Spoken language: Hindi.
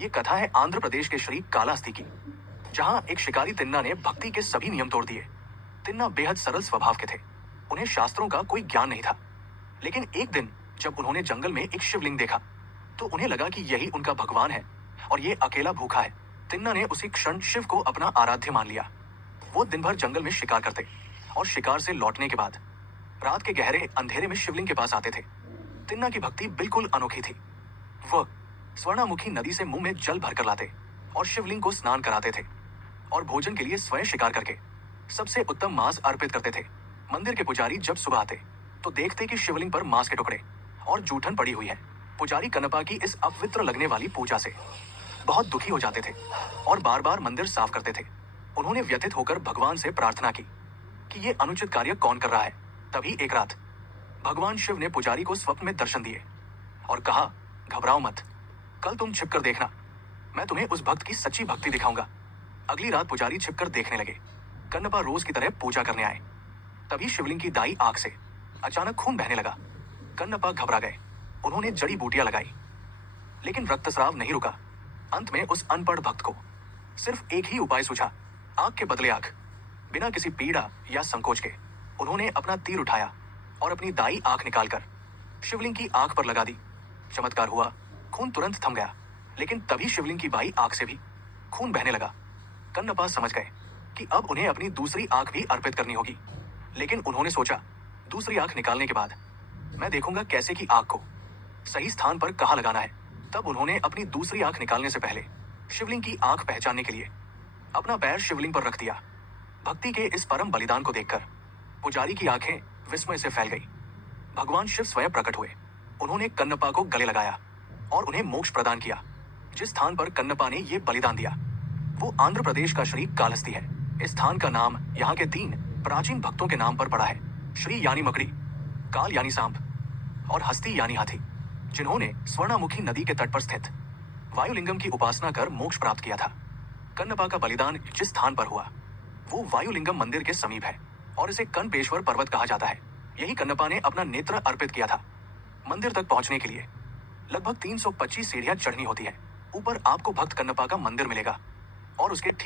ये कथा है आंध्र प्रदेश के श्री कालाहस्ती की, जहां एक शिकारी तिन्ना ने भक्ति के सभी नियम तोड़ दिए। तिन्ना बेहद सरल स्वभाव के थे। उन्हें शास्त्रों का कोई ज्ञान नहीं था। लेकिन एक दिन जब उन्होंने जंगल में एक शिवलिंग देखा, तो उन्हें लगा कि यही उनका भगवान है और ये अकेला भूखा है। तिन्ना ने उसी क्षण शिव को अपना आराध्य मान लिया। वो दिन भर जंगल में शिकार करते और शिकार से लौटने के बाद रात के गहरे अंधेरे में शिवलिंग के पास आते थे। तिन्ना की भक्ति बिल्कुल अनोखी थी। वह स्वर्णामुखी नदी से मुंह में जल भरकर लाते और शिवलिंग को स्नान कराते थे और भोजन के लिए स्वयं शिकार करके सबसे उत्तम मांस अर्पित करते थे। मंदिर के पुजारी जब सुबह आते तो देखते कि शिवलिंग पर मांस के टुकड़े और जूठन पड़ी हुई है। पुजारी कन्नप्पा की इस अपवित्र लगने वाली पूजा से बहुत दुखी हो जाते थे और बार बार मंदिर साफ करते थे। उन्होंने व्यथित होकर भगवान से प्रार्थना की कि ये अनुचित कार्य कौन कर रहा है। तभी एक रात भगवान शिव ने पुजारी को स्वप्न में दर्शन दिए और कहा, घबराओ मत, कल तुम छिपकर देखना, मैं तुम्हें उस भक्त की सच्ची भक्ति दिखाऊंगा। अगली रात पुजारी छिपकर देखने लगे। कन्नप्पा रोज की तरह पूजा करने आए। तभी शिवलिंग की दाई आंख से अचानक खून बहने लगा। कन्नप्पा घबरा गए। उन्होंने जड़ी बूटियां लगाई, लेकिन रक्तस्राव नहीं रुका। अंत में उस अनपढ़ भक्त को सिर्फ एक ही उपाय सूझा, आग के बदले आग। बिना किसी पीड़ा या संकोच के उन्होंने अपना तीर उठाया और अपनी दाई आंख निकालकर शिवलिंग की आंख पर लगा दी। चमत्कार हुआ, खून तुरंत थम गया, लेकिन तभी शिवलिंग की बाई आंख से भी खून बहने लगा। कन्नप्पा समझ गए कि अब उन्हें अपनी दूसरी आंख भी अर्पित करनी होगी। लेकिन उन्होंने सोचा, दूसरी आंख निकालने के बाद मैं देखूंगा कैसे की आंख को सही स्थान पर कहाँ लगाना है। तब उन्होंने अपनी दूसरी आंख निकालने से पहले शिवलिंग की आंख पहचानने के लिए अपना पैर शिवलिंग पर रख दिया। भक्ति के इस परम बलिदान को देखकर पुजारी की आंखें विस्मय से फैल गई। भगवान शिव स्वयं प्रकट हुए। उन्होंने कन्नप्पा को गले लगाया और उन्हें मोक्ष प्रदान किया। जिस स्थान पर कन्नप्पा ने यह बलिदान दिया वो आंध्र प्रदेश का श्री कालहस्ती है। इस स्थान का नाम यहाँ के 3 प्राचीन भक्तों के नाम पर पड़ा है, श्री यानी मकड़ी, काल यानी सांप और हस्ती यानी हाथी, जिन्होंने स्वर्णामुखी नदी के तट पर स्थित वायुलिंगम की उपासना कर मोक्ष प्राप्त किया था। कन्नप्पा का बलिदान जिस स्थान पर हुआ वो वायुलिंगम मंदिर के समीप है और इसे कनपेश्वर पर्वत कहा जाता है। यही कन्नप्पा ने अपना नेत्र अर्पित किया था। मंदिर तक पहुंचने के लिए लगभग 325 सीढ़ियां चढ़नी होती है। ऊपर आपको भक्त कन्नप्पा का मंदिर मिलेगा और उसके